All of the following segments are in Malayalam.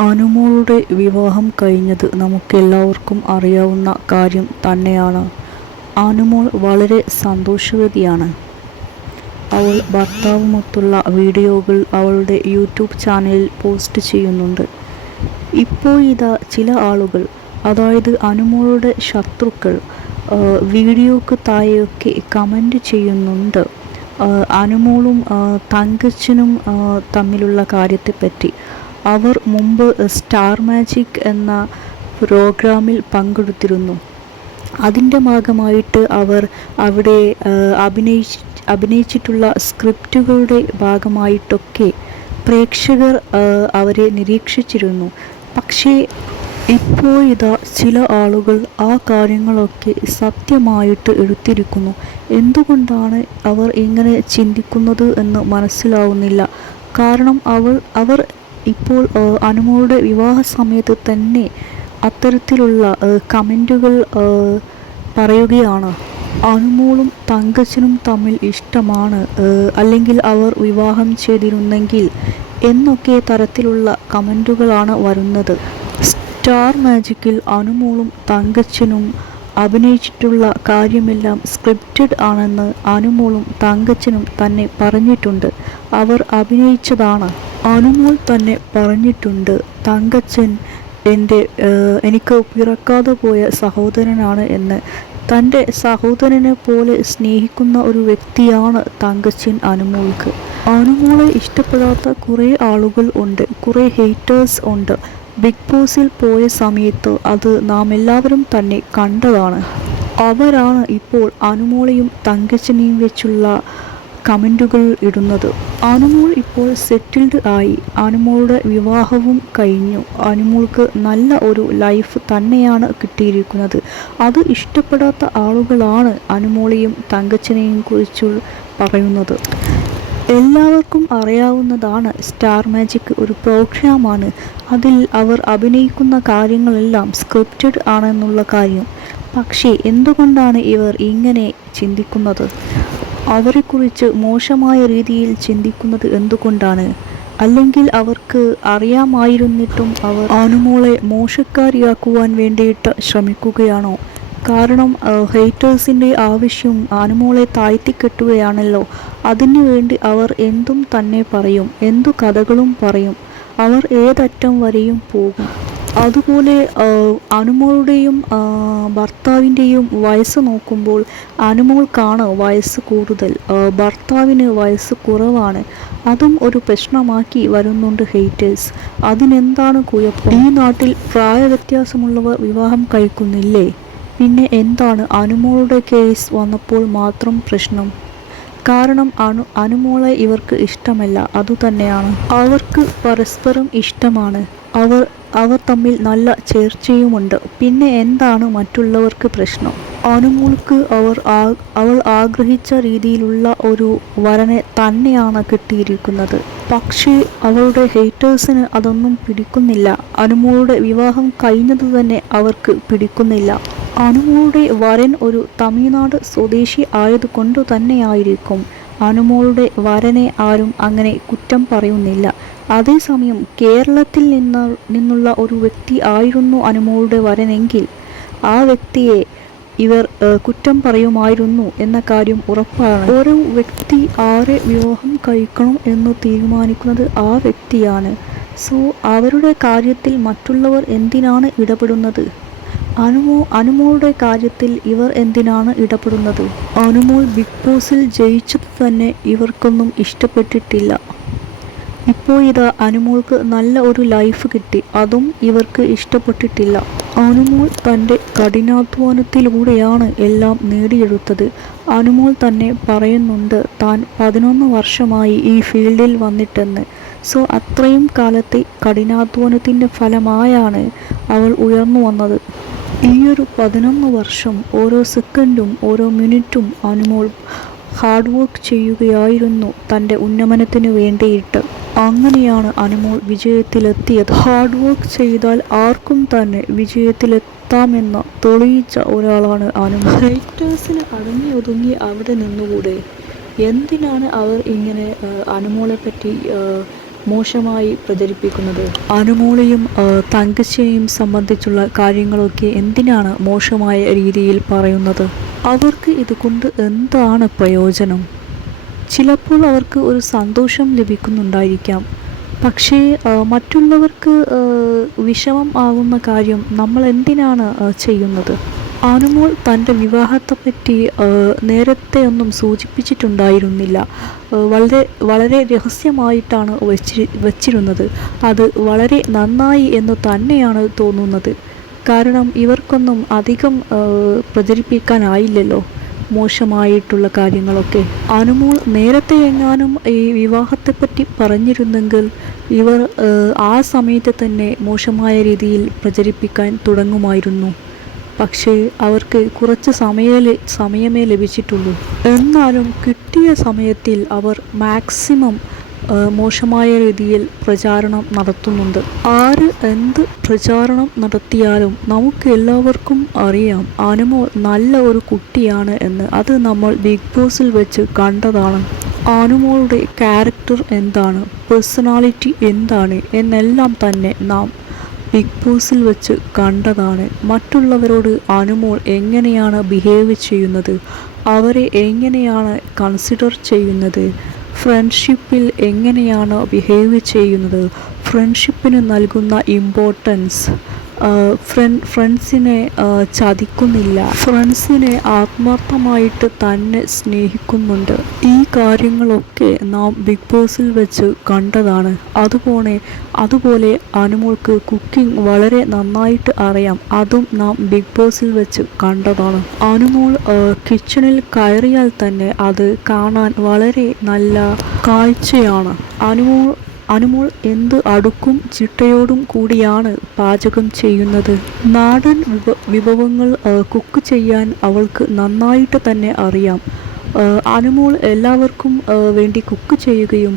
അനുമോളുടെ വിവാഹം കഴിഞ്ഞത് നമുക്കെല്ലാവർക്കും അറിയാവുന്ന കാര്യം തന്നെയാണ്. അനുമോൾ വളരെ സന്തോഷവതിയാണ്. അവൾ ഭർത്താവുമൊത്തുള്ള വീഡിയോകൾ അവളുടെ യൂട്യൂബ് ചാനലിൽ പോസ്റ്റ് ചെയ്യുന്നുണ്ട്. ഇപ്പോഴിതാ ചില ആളുകൾ, അതായത് അനുമോളുടെ ശത്രുക്കൾ, വീഡിയോക്ക് താഴെയൊക്കെ കമൻറ്റ് ചെയ്യുന്നുണ്ട് അനുമോളും തങ്കച്ചനും തമ്മിലുള്ള കാര്യത്തെപ്പറ്റി. അവർ മുമ്പ് സ്റ്റാർ മാജിക് എന്ന പ്രോഗ്രാമിൽ പങ്കെടുത്തിരുന്നു. അതിൻ്റെ ഭാഗമായിട്ട് അവർ അവിടെ അഭിനയിച്ചിട്ടുള്ള സ്ക്രിപ്റ്റുകളുടെ ഭാഗമായിട്ടൊക്കെ പ്രേക്ഷകർ അവരെ നിരീക്ഷിച്ചിരുന്നു. പക്ഷേ ഇപ്പോൾ ഇതാ ചില ആളുകൾ ആ കാര്യങ്ങളൊക്കെ സത്യമായിട്ട് എടുത്തിരിക്കുന്നു. എന്തുകൊണ്ടാണ് അവർ ഇങ്ങനെ ചിന്തിക്കുന്നത് എന്ന് മനസ്സിലാവുന്നില്ല. കാരണം അവർ ഇപ്പോൾ അനുമോളുടെ വിവാഹ സമയത്ത് തന്നെ അത്തരത്തിലുള്ള കമൻറ്റുകൾ പറയുകയാണ്. അനുമോളും തങ്കച്ചനും തമ്മിൽ ഇഷ്ടമാണ്, അല്ലെങ്കിൽ അവർ വിവാഹം ചെയ്തിരുന്നെങ്കിൽ എന്നൊക്കെ തരത്തിലുള്ള കമൻറ്റുകളാണ് വരുന്നത്. സ്റ്റാർ മാജിക്കിൽ അനുമോളും തങ്കച്ചനും അഭിനയിച്ചിട്ടുള്ള കാര്യമെല്ലാം സ്ക്രിപ്റ്റഡ് ആണെന്ന് അനുമോളും തങ്കച്ചനും തന്നെ പറഞ്ഞിട്ടുണ്ട്. അവർ അഭിനയിച്ചതാണ്. അനുമോൾ തന്നെ പറഞ്ഞിട്ടുണ്ട്, തങ്കച്ചൻ എനിക്ക് പിറക്കാതെ പോയ സഹോദരനാണ് എന്ന്. തൻ്റെ സഹോദരനെ പോലെ സ്നേഹിക്കുന്ന ഒരു വ്യക്തിയാണ് തങ്കച്ചൻ അനുമോൾക്ക്. അനുമോളെ ഇഷ്ടപ്പെടാത്ത കുറേ ആളുകൾ ഉണ്ട്, കുറേ ഹേറ്റേഴ്സ് ഉണ്ട്. ബിഗ് ബോസിൽ പോയ സമയത്ത് അത് നാം എല്ലാവരും തന്നെ കണ്ടതാണ്. അവരാണ് ഇപ്പോൾ അനുമോളെയും തങ്കച്ചനെയും വെച്ചുള്ള കമൻറ്റുകൾ ഇടുന്നത്. അനുമോൾ ഇപ്പോൾ സെറ്റിൽഡ് ആയി. അനുമോളുടെ വിവാഹവും കഴിഞ്ഞു. അനുമോൾക്ക് നല്ല ഒരു ലൈഫ് തന്നെയാണ് കിട്ടിയിരിക്കുന്നത്. അത് ഇഷ്ടപ്പെടാത്ത ആളുകളാണ് അനുമോളെയും തങ്കച്ചനെയും കുറിച്ച് പറയുന്നത്. എല്ലാവർക്കും അറിയാവുന്നതാണ്, സ്റ്റാർ മാജിക് ഒരു പ്രോഗ്രാമാണ്. അതിൽ അവർ അഭിനയിക്കുന്ന കാര്യങ്ങളെല്ലാം സ്ക്രിപ്റ്റഡ് ആണെന്നുള്ള കാര്യം. പക്ഷേ എന്തുകൊണ്ടാണ് ഇവർ ഇങ്ങനെ ചിന്തിക്കുന്നത്? അവരെക്കുറിച്ച് മോശമായ രീതിയിൽ ചിന്തിക്കുന്നത് എന്തുകൊണ്ടാണ്? അല്ലെങ്കിൽ അവർക്ക് അറിയാമായിരുന്നിട്ടും അവർ അനുമോളെ മോശക്കാരിയാക്കുവാൻ വേണ്ടിയിട്ട് ശ്രമിക്കുകയാണോ? കാരണം ഹേറ്റേഴ്സിൻ്റെ ആവശ്യം അനുമോളെ താഴ്ത്തിക്കെട്ടുകയാണല്ലോ. അതിനു വേണ്ടി അവർ എന്തും തന്നെ പറയും, എന്തു കഥകളും പറയും. അവർ ഏതറ്റം വരെയും പോകും. അതുപോലെ അനുമോളുടെയും ഭർത്താവിൻ്റെയും വയസ്സ് നോക്കുമ്പോൾ അനുമോൾക്കാണ് വയസ്സ് കൂടുതൽ, ഭർത്താവിന് വയസ്സ് കുറവാണ്. അതും ഒരു പ്രശ്നമാക്കി വരുന്നുണ്ട് ഹേറ്റേഴ്സ്. അതിനെന്താണ് കുഴപ്പം? ഈ നാട്ടിൽ പ്രായവ്യത്യാസമുള്ളവർ വിവാഹം കഴിക്കുന്നില്ലേ? പിന്നെ എന്താണ് അനുമോളുടെ കേസ് വന്നപ്പോൾ മാത്രം പ്രശ്നം? കാരണം അനുമോളെ ഇവർക്ക് ഇഷ്ടമല്ല, അതുതന്നെയാണ്. അവർക്ക് പരസ്പരം ഇഷ്ടമാണ്. അവർ തമ്മിൽ നല്ല ചേർച്ചയുമുണ്ട്. പിന്നെ എന്താണ് മറ്റുള്ളവർക്ക് പ്രശ്നം? അനുമോൾക്ക് അവൾ ആഗ്രഹിച്ച രീതിയിലുള്ള ഒരു വരനെ തന്നെയാണ് കിട്ടിയിരിക്കുന്നത്. പക്ഷേ അവളുടെ ഹേറ്റേഴ്സിന് അതൊന്നും പിടിക്കുന്നില്ല. അനുമോളുടെ വിവാഹം കഴിഞ്ഞത് തന്നെ അവർക്ക് പിടിക്കുന്നില്ല. അനുമോളുടെ വരൻ ഒരു തമിഴ്നാട് സ്വദേശി ആയതുകൊണ്ടു തന്നെയായിരിക്കും അനുമോളുടെ വരനെ ആരും അങ്ങനെ കുറ്റം പറയുന്നില്ല. അതേസമയം കേരളത്തിൽ നിന്നുള്ള ഒരു വ്യക്തി ആയിരുന്നു അനുമോളുടെ വരനെങ്കിൽ ആ വ്യക്തിയെ ഇവർ കുറ്റം പറയുമായിരുന്നു എന്ന കാര്യം ഉറപ്പാണ്. ഓരോ വ്യക്തി ആരെ വിവാഹം കഴിക്കണം എന്ന് തീരുമാനിക്കുന്നത് ആ വ്യക്തിയാണ്. സോ അവരുടെ കാര്യത്തിൽ മറ്റുള്ളവർ എന്തിനാണ് ഇടപെടുന്നത്? അനുമോളുടെ കാര്യത്തിൽ ഇവർ എന്തിനാണ് ഇടപെടുന്നത്? അനുമോൾ ബിഗ് ബോസിൽ ജയിച്ചത് തന്നെ ഇവർക്കൊന്നും ഇഷ്ടപ്പെട്ടിട്ടില്ല. ഇപ്പോൾ ഇതാ അനുമോൾക്ക് നല്ല ഒരു ലൈഫ് കിട്ടി, അതും ഇവർക്ക് ഇഷ്ടപ്പെട്ടിട്ടില്ല. അനുമോൾ തൻ്റെ കഠിനാധ്വാനത്തിലൂടെയാണ് എല്ലാം നേടിയെടുത്തത്. അനുമോൾ തന്നെ പറയുന്നുണ്ട് താൻ 11 വർഷമായി ഈ ഫീൽഡിൽ വന്നിട്ടെന്ന്. സോ അത്രയും കാലത്തെ കഠിനാധ്വാനത്തിൻ്റെ ഫലമായാണ് അവൾ ഉയർന്നു വന്നത്. ഈയൊരു 11 വർഷം ഓരോ സെക്കൻഡും ഓരോ മിനിറ്റും അനുമോൾ ഹാർഡ് വർക്ക് ചെയ്യുകയായിരുന്നു തൻ്റെ ഉന്നമനത്തിന് വേണ്ടിയിട്ട്. അങ്ങനെയാണ് അനുമോൾ വിജയത്തിലെത്തിയത്. ഹാർഡ് വർക്ക് ചെയ്താൽ ആർക്കും തന്നെ വിജയത്തിലെത്താമെന്ന് തെളിയിച്ച ഒരാളാണ് അനുമോൾ. ഹേറ്റേഴ്സിന് അടങ്ങി ഒതുങ്ങി അവിടെ നിന്നുകൂടെ? എന്തിനാണ് അവർ ഇങ്ങനെ അനുമോളെ പറ്റി മോശമായി പ്രചരിപ്പിക്കുന്നത്? അനുമോളെയും തങ്കച്ചിയെയും സംബന്ധിച്ചുള്ള കാര്യങ്ങളൊക്കെ എന്തിനാണ് മോശമായ രീതിയിൽ പറയുന്നത്? അവർക്ക് ഇതുകൊണ്ട് എന്താണ് പ്രയോജനം? ചിലപ്പോൾ അവർക്ക് ഒരു സന്തോഷം ലഭിക്കുന്നുണ്ടായിരിക്കാം. പക്ഷേ മറ്റുള്ളവർക്ക് വിഷമം ആകുന്ന കാര്യം നമ്മൾ എന്തിനാണ് ചെയ്യുന്നത്? അനുമോൾ തൻ്റെ വിവാഹത്തെപ്പറ്റി നേരത്തെ ഒന്നും സൂചിപ്പിച്ചിട്ടുണ്ടായിരുന്നില്ല. വളരെ വളരെ രഹസ്യമായിട്ടാണ് വച്ചിരുന്നത്. അത് വളരെ നന്നായി എന്ന് തന്നെയാണ് തോന്നുന്നത്. കാരണം ഇവർക്കൊന്നും അധികം പ്രചരിപ്പിക്കാനായില്ലല്ലോ മോശമായിട്ടുള്ള കാര്യങ്ങളൊക്കെ. അനുമോൾ നേരത്തെ എങ്ങാനും ഈ വിവാഹത്തെപ്പറ്റി പറഞ്ഞിരുന്നെങ്കിൽ ഇവർ ആ സമയത്ത് തന്നെ മോശമായ രീതിയിൽ പ്രചരിപ്പിക്കാൻ തുടങ്ങുമായിരുന്നു. പക്ഷേ അവർക്ക് കുറച്ച് സമയമേ ലഭിച്ചിട്ടുള്ളൂ. എന്നാലും കിട്ടിയ സമയത്തിൽ അവർ മാക്സിമം മോശമായ രീതിയിൽ പ്രചാരണം നടത്തുന്നുണ്ട്. ആര് എന്ത് പ്രചാരണം നടത്തിയാലും നമുക്ക് എല്ലാവർക്കും അറിയാം അനുമോൾ നല്ല ഒരു കുട്ടിയാണ് എന്ന്. അത് നമ്മൾ ബിഗ് ബോസിൽ വെച്ച് കണ്ടതാണ്. അനുമോളുടെ ക്യാരക്ടർ എന്താണ്, പേഴ്സണാലിറ്റി എന്താണ് എന്നെല്ലാം തന്നെ നാം ബിഗ് ബോസിൽ വെച്ച് കണ്ടതാണ്. മറ്റുള്ളവരോട് അനുമോൾ എങ്ങനെയാണ് ബിഹേവ് ചെയ്യുന്നത്, അവരെ എങ്ങനെയാണ് കൺസിഡർ ചെയ്യുന്നത്, ഫ്രണ്ട്ഷിപ്പിൽ എങ്ങനെയാണ് ബിഹേവ് ചെയ്യുന്നത്, ഫ്രണ്ട്ഷിപ്പിന് നൽകുന്ന ഇമ്പോർട്ടൻസ്, ഫ്രണ്ട്സിനെ ചതിക്കുന്നില്ല, ഫ്രണ്ട്സിനെ ആത്മാർത്ഥമായിട്ട് തന്നെ സ്നേഹിക്കുന്നുണ്ട്. ഈ കാര്യങ്ങളൊക്കെ നാം ബിഗ് ബോസിൽ വെച്ച് കണ്ടതാണ്. അതുപോലെ അനുമോൾക്ക് കുക്കിംഗ് വളരെ നന്നായിട്ട് അറിയാം. അതും നാം ബിഗ് ബോസിൽ വെച്ച് കണ്ടതാണ്. അനുമോൾ കിച്ചണിൽ കയറിയാൽ തന്നെ അത് കാണാൻ വളരെ നല്ല കാഴ്ചയാണ്. അനുമോൾ എന്ത് അടുക്കും ചിട്ടയോടും കൂടിയാണ് പാചകം ചെയ്യുന്നത്. നാടൻ വിഭവങ്ങൾ കുക്ക് ചെയ്യാൻ അവൾക്ക് നന്നായിട്ട് തന്നെ അറിയാം. അനുമോൾ എല്ലാവർക്കും വേണ്ടി കുക്ക് ചെയ്യുകയും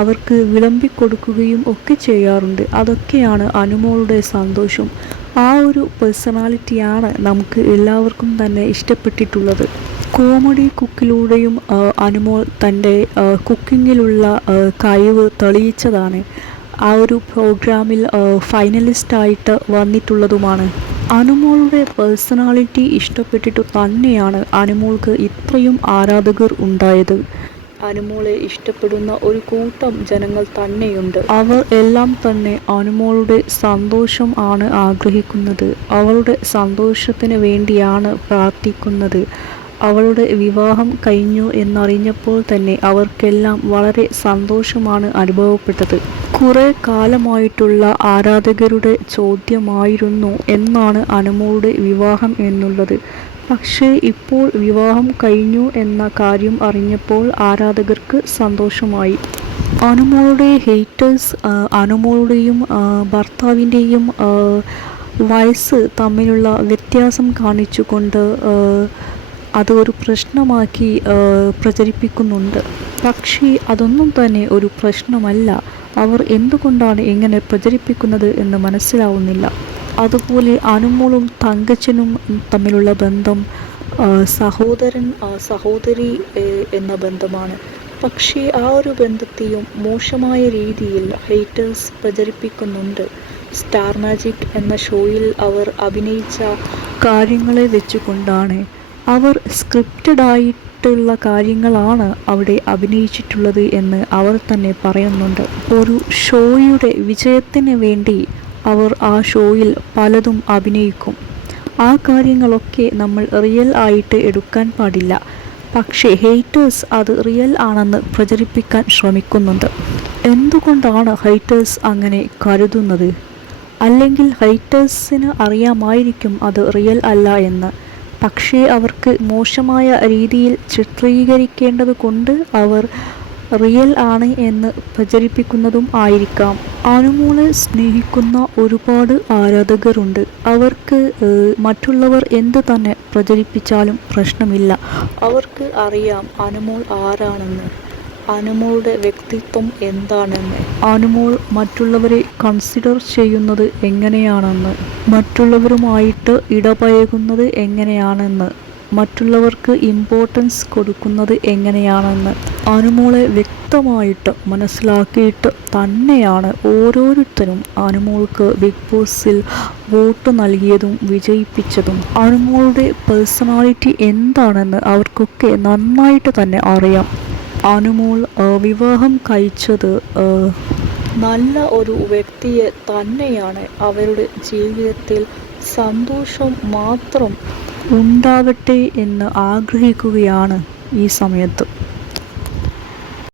അവർക്ക് വിളമ്പിക്കൊടുക്കുകയും ഒക്കെ ചെയ്യാറുണ്ട്. അതൊക്കെയാണ് അനുമോളുടെ സന്തോഷം. ആ ഒരു പേഴ്സണാലിറ്റിയാണ് നമുക്ക് എല്ലാവർക്കും തന്നെ ഇഷ്ടപ്പെട്ടിട്ടുള്ളത്. കോമഡി കുക്കിലൂടെയും അനുമോൾ തൻ്റെ കുക്കിങ്ങിലുള്ള കഴിവ് തെളിയിച്ചതാണ്. ആ ഒരു പ്രോഗ്രാമിൽ ഫൈനലിസ്റ്റായിട്ട് വന്നിട്ടുള്ളതുമാണ്. അനുമോളുടെ പേഴ്സണാലിറ്റി ഇഷ്ടപ്പെട്ടിട്ട് തന്നെയാണ് അനുമോൾക്ക് ഇത്രയും ആരാധകർ ഉണ്ടായത്. അനുമോളെ ഇഷ്ടപ്പെടുന്ന ഒരു കൂട്ടം ജനങ്ങൾ തന്നെയുണ്ട്. അവർ എല്ലാം തന്നെ അനുമോളുടെ സന്തോഷം ആണ് ആഗ്രഹിക്കുന്നത്. അവളുടെ സന്തോഷത്തിന് വേണ്ടിയാണ് പ്രാർത്ഥിക്കുന്നത്. അവളുടെ വിവാഹം കഴിഞ്ഞു എന്നറിഞ്ഞപ്പോൾ തന്നെ അവർക്കെല്ലാം വളരെ സന്തോഷമാണ് അനുഭവപ്പെട്ടത്. കുറെ കാലമായിട്ടുള്ള ആരാധകരുടെ ചോദ്യമായിരുന്നു എന്നാണ് അനുമോളുടെ വിവാഹം എന്നുള്ളത്. പക്ഷേ ഇപ്പോൾ വിവാഹം കഴിഞ്ഞു എന്ന കാര്യം അറിഞ്ഞപ്പോൾ ആരാധകർക്ക് സന്തോഷമായി. അനുമോളുടെ ഹേറ്റേഴ്സ് അനുമോളുടെയും ഭർത്താവിൻ്റെയും വയസ്സ് തമ്മിലുള്ള വ്യത്യാസം കാണിച്ചുകൊണ്ട് അത് ഒരു പ്രശ്നമാക്കി പ്രചരിപ്പിക്കുന്നുണ്ട്. പക്ഷേ അതൊന്നും തന്നെ ഒരു പ്രശ്നമല്ല. അവർ എന്തുകൊണ്ടാണ് ഇങ്ങനെ പ്രചരിപ്പിക്കുന്നത് എന്ന് മനസ്സിലാവുന്നില്ല. അതുപോലെ അനുമോളും തങ്കച്ചനും തമ്മിലുള്ള ബന്ധം സഹോദരൻ സഹോദരി എന്ന ബന്ധമാണ്. പക്ഷേ ആ ഒരു ബന്ധത്തെയും മോശമായ രീതിയിൽ ഹേറ്റേഴ്സ് പ്രചരിപ്പിക്കുന്നുണ്ട്. സ്റ്റാർ മാജിക് എന്ന ഷോയിൽ അവർ അഭിനയിച്ച കാര്യങ്ങളെ വെച്ചുകൊണ്ടാണ്. അവർ സ്ക്രിപ്റ്റഡ് ആയിട്ടുള്ള കാര്യങ്ങളാണ് അവിടെ അഭിനയിച്ചിട്ടുള്ളത് എന്ന് അവർ തന്നെ പറയുന്നുണ്ട്. ഒരു ഷോയുടെ വിജയത്തിന് വേണ്ടി അവർ ആ ഷോയിൽ പലതും അഭിനയിക്കും. ആ കാര്യങ്ങളൊക്കെ നമ്മൾ റിയൽ ആയിട്ട് എടുക്കാൻ പാടില്ല. പക്ഷേ ഹേറ്റേഴ്സ് അത് റിയൽ ആണെന്ന് പ്രചരിപ്പിക്കാൻ ശ്രമിക്കുന്നുണ്ട്. എന്തുകൊണ്ടാണ് ഹേറ്റേഴ്സ് അങ്ങനെ കരുതുന്നത്? അല്ലെങ്കിൽ ഹേറ്റേഴ്സിന് അറിയാമായിരിക്കും അത് റിയൽ അല്ല എന്ന്. പക്ഷേ അവർക്ക് മോശമായ രീതിയിൽ ചിത്രീകരിക്കേണ്ടത് കൊണ്ട് അവർ റിയൽ ആണ് എന്ന് പ്രചരിപ്പിക്കുന്നതും ആയിരിക്കാം. അനുമോളെ സ്നേഹിക്കുന്ന ഒരുപാട് ആരാധകരുണ്ട്. അവർക്ക് മറ്റുള്ളവർ എന്ത് തന്നെ പ്രചരിപ്പിച്ചാലും പ്രശ്നമില്ല. അവർക്ക് അറിയാം അനുമോൾ ആരാണെന്ന്, അനുമോളുടെ വ്യക്തിത്വം എന്താണെന്ന്, അനുമോൾ മറ്റുള്ളവരെ കൺസിഡർ ചെയ്യുന്നത് എങ്ങനെയാണെന്ന്, മറ്റുള്ളവരുമായിട്ട് ഇടപഴകുന്നത് എങ്ങനെയാണെന്ന്, മറ്റുള്ളവർക്ക് ഇമ്പോർട്ടൻസ് കൊടുക്കുന്നത് എങ്ങനെയാണെന്ന്. അനുമോളെ വ്യക്തമായിട്ട് മനസ്സിലാക്കിയിട്ട് തന്നെയാണ് ഓരോരുത്തരും അനുമോൾക്ക് ബിഗ് ബോസിൽ വോട്ട് നൽകിയതും വിജയിപ്പിച്ചതും. അനുമോളുടെ പേഴ്സണാലിറ്റി എന്താണെന്ന് അവർക്കൊക്കെ നന്നായിട്ട് തന്നെ അറിയാം. അനുമോൾ വിവാഹം കഴിച്ചത് നല്ല ഒരു വ്യക്തിയെ തന്നെയാണ്. അവരുടെ ജീവിതത്തിൽ സന്തോഷം മാത്രം ഉണ്ടാവട്ടെ എന്ന് ആഗ്രഹിക്കുകയാണ് ഈ സമയത്ത്.